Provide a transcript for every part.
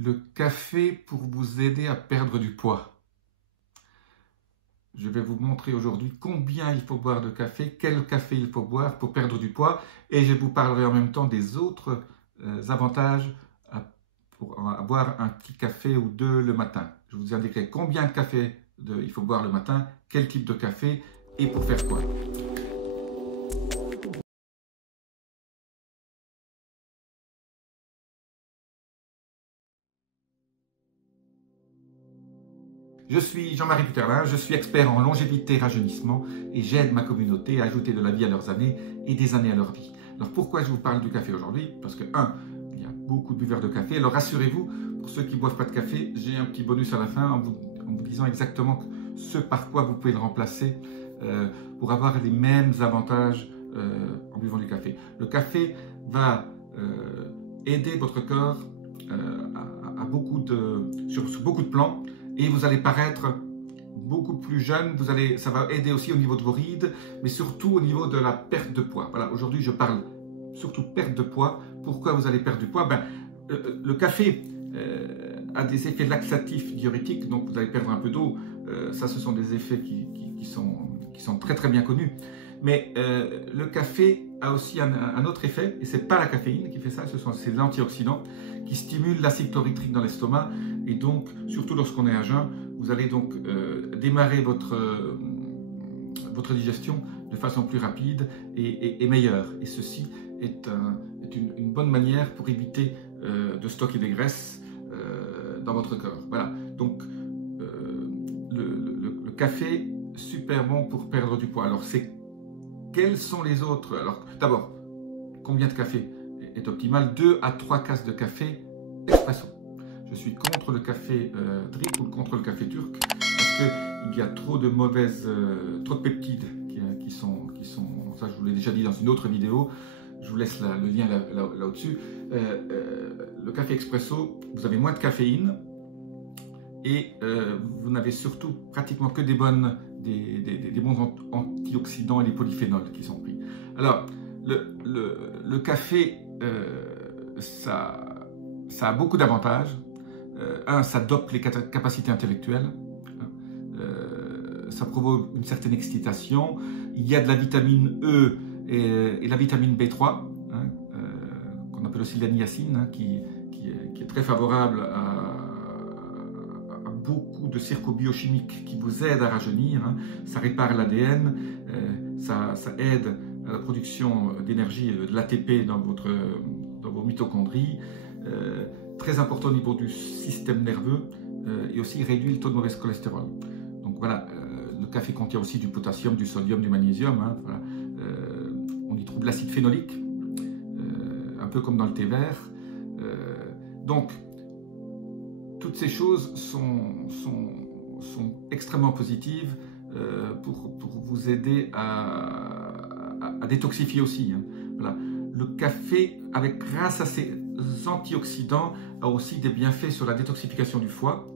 Le café pour vous aider à perdre du poids. Je vais vous montrer aujourd'hui combien il faut boire de café, quel café il faut boire pour perdre du poids, et je vous parlerai en même temps des autres avantages à boire un petit café ou deux le matin. Je vous indiquerai combien de café il faut boire le matin, quel type de café et pour faire quoi. Je suis Jean-Marie Puterlin, je suis expert en longévité et rajeunissement et j'aide ma communauté à ajouter de la vie à leurs années et des années à leur vie. Alors pourquoi je vous parle du café aujourd'hui? Parce que il y a beaucoup de buveurs de café. Alors rassurez-vous, pour ceux qui ne boivent pas de café, j'ai un petit bonus à la fin en vous disant exactement ce par quoi vous pouvez le remplacer pour avoir les mêmes avantages en buvant du café. Le café va aider votre corps sur beaucoup de plans. Et vous allez paraître beaucoup plus jeune, ça va aider aussi au niveau de vos rides, mais surtout au niveau de la perte de poids. Voilà, aujourd'hui je parle surtout perte de poids. Pourquoi vous allez perdre du poids? Le café a des effets laxatifs diurétiques, donc vous allez perdre un peu d'eau. Ça, ce sont des effets qui sont très très bien connus. Mais le café a aussi un autre effet, et ce n'est pas la caféine qui fait ça, ce sont ces antioxydants qui stimulent l'acide chlorhydrique dans l'estomac. Et donc, surtout lorsqu'on est à jeun, vous allez donc démarrer votre digestion de façon plus rapide et meilleure. Et ceci est une bonne manière pour éviter de stocker des graisses dans votre corps. Voilà, donc le café, super bon pour perdre du poids. Alors, quels sont les autres? Alors, d'abord, combien de café est optimal? 2 à 3 tasses de café expresso. Je suis contre le café drip ou contre le café turc parce qu'il y a trop de peptides qui sont, ça je vous l'ai déjà dit dans une autre vidéo, je vous laisse le lien là au-dessus. Le café expresso, vous avez moins de caféine et vous n'avez surtout pratiquement que des bons antioxydants et les polyphénols qui sont pris. Alors, le café, ça a beaucoup d'avantages. Ça dope les capacités intellectuelles, ça provoque une certaine excitation, il y a de la vitamine E et la vitamine B3, qu'on appelle aussi la niacine, qui est très favorable à beaucoup de circuits biochimiques qui vous aident à rajeunir. Ça répare l'ADN, ça aide à la production d'énergie, de l'ATP dans vos mitochondries, très important au niveau du système nerveux et aussi réduit le taux de mauvais cholestérol. Donc voilà, le café contient aussi du potassium, du sodium, du magnésium. Voilà. On y trouve l'acide phénolique, un peu comme dans le thé vert. Donc, toutes ces choses sont extrêmement positives pour vous aider à détoxifier aussi. Voilà. Le café, grâce à ses antioxydants, a aussi des bienfaits sur la détoxification du foie.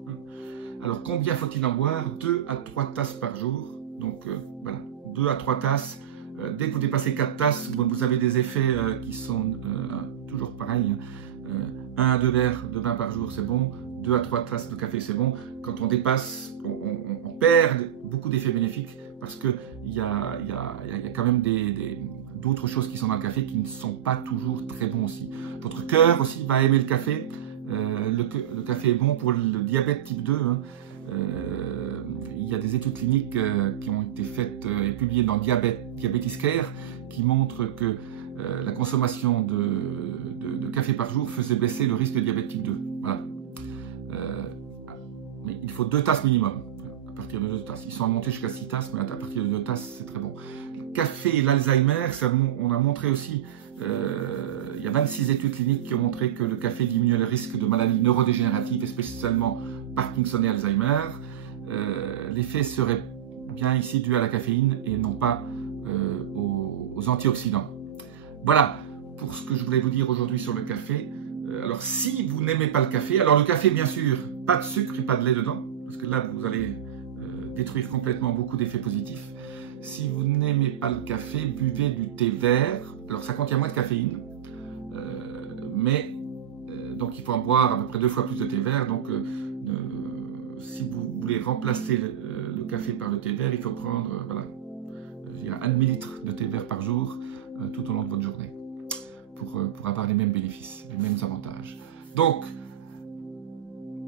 Alors, combien faut-il en boire? 2 à 3 tasses par jour. Donc, voilà, 2 à 3 tasses. Dès que vous dépassez 4 tasses, vous avez des effets qui sont toujours pareils. 1 à 2 verres de vin par jour, c'est bon. 2 à 3 tasses de café, c'est bon. Quand on dépasse, on perd beaucoup d'effets bénéfiques parce qu'il y a quand même d'autres choses qui sont dans le café qui ne sont pas toujours très bons aussi. Votre cœur aussi va aimer le café. Le café est bon pour le diabète type 2. Il y a des études cliniques qui ont été faites et publiées dans Diabetes Care qui montrent que la consommation de café par jour faisait baisser le risque de diabète type 2. Voilà. Mais il faut 2 tasses minimum. À partir de 2 tasses. Ils sont à monter jusqu'à 6 tasses, mais à partir de 2 tasses, c'est très bon. Le café et l'Alzheimer, on a montré aussi, il y a 26 études cliniques qui ont montré que le café diminuait le risque de maladies neurodégénératives, et spécialement Parkinson et Alzheimer. L'effet serait bien ici dû à la caféine et non pas aux antioxydants. Voilà pour ce que je voulais vous dire aujourd'hui sur le café. Alors, si vous n'aimez pas le café, alors le café, bien sûr, pas de sucre et pas de lait dedans, parce que là, vous allez détruire complètement beaucoup d'effets positifs. Si vous n'aimez pas le café, buvez du thé vert. Alors, ça contient moins de caféine, mais donc il faut en boire à peu près 2 fois plus de thé vert. Donc si vous voulez remplacer le café par le thé vert, il faut prendre voilà, je dirais 1 demi-litre de thé vert par jour tout au long de votre journée pour avoir les mêmes bénéfices, les mêmes avantages. Donc,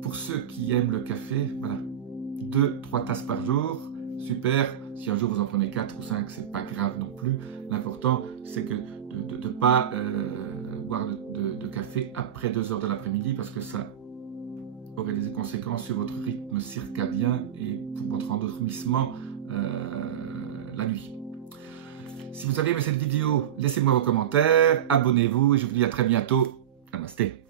pour ceux qui aiment le café, voilà, 2-3 tasses par jour, super. Si un jour vous en prenez 4 ou 5, c'est pas grave non plus. L'important, c'est que de ne pas boire de café après 2 heures de l'après-midi parce que ça aurait des conséquences sur votre rythme circadien et pour votre endormissement la nuit. Si vous avez aimé cette vidéo, laissez-moi vos commentaires, abonnez-vous et je vous dis à très bientôt. Namasté.